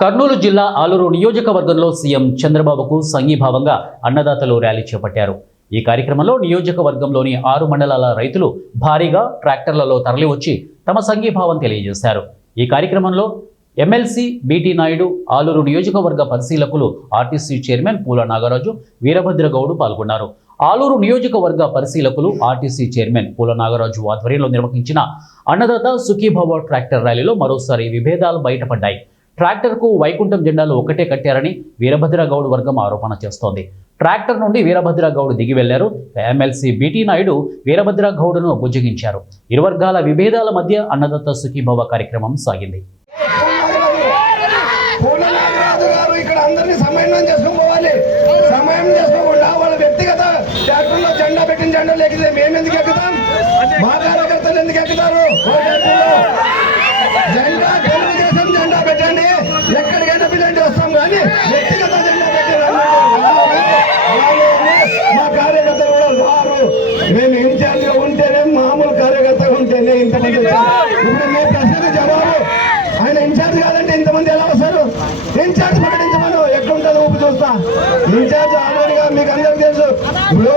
కర్నూలు జిల్లా ఆలూరు నియోజకవర్గంలో సీఎం చంద్రబాబుకు సంఘీభావంగా అన్నదాతలు ర్యాలీ చేపట్టారు. ఈ కార్యక్రమంలో నియోజకవర్గంలోని 6 మండలాల రైతులు భారీగా ట్రాక్టర్లలో తరలివచ్చి తమ సంఘీభావం తెలియజేశారు. ఈ కార్యక్రమంలో ఎమ్మెల్సీ బీటీ నాయుడు, ఆలూరు నియోజకవర్గ పరిశీలకులు ఆర్టీసీ చైర్మన్ పూల నాగరాజు, వీరభద్రగౌడ్ పాల్గొన్నారు. ఆలూరు నియోజకవర్గ పరిశీలకులు ఆర్టీసీ చైర్మన్ పూల నాగరాజు ఆధ్వర్యంలో నిర్వహించిన అన్నదాత సుఖీభవ ట్రాక్టర్ ర్యాలీలో మరోసారి విభేదాలు బయటపడ్డాయి. ట్రాక్టర్కు వైకుంఠం జెండాలు ఒకటే కట్టారని వీరభద్రగౌడ్ వర్గం ఆరోపణ చేస్తోంది. ట్రాక్టర్ నుండి వీరభద్రగౌడ్ దిగి వెళ్లారు. ఎమ్మెల్సీ బీటీ నాయుడు వీరభద్రగౌడ్ను బుజ్జగించారు. ఇరు వర్గాల విభేదాల మధ్య అన్నదాత సుఖీభవ కార్యక్రమం సాగింది. ఎక్కడికైనా పిల్లలు వస్తాం కానీ వ్యక్తిగత జెండా పెట్టారు. మా కార్యకర్తలు కూడా రారు. మేము ఇన్ఛార్జ్గా ఉంటేనే, మామూలు కార్యకర్తగా ఉంటేనే ఇంతమంది వచ్చారు. ఇప్పుడు మీ ప్రశ్నకు జవాబు, ఆయన ఇన్ఛార్జ్ కాదంటే ఇంతమంది ఎలా వస్తారు? ఇన్ఛార్జ్ ప్రకటించమను, ఎట్లుంటుందో ఊపి చూస్తా. ఇన్ఛార్జ్ ఆల్రెడీగా మీకు అందరికి తెలుసు. ఇప్పుడు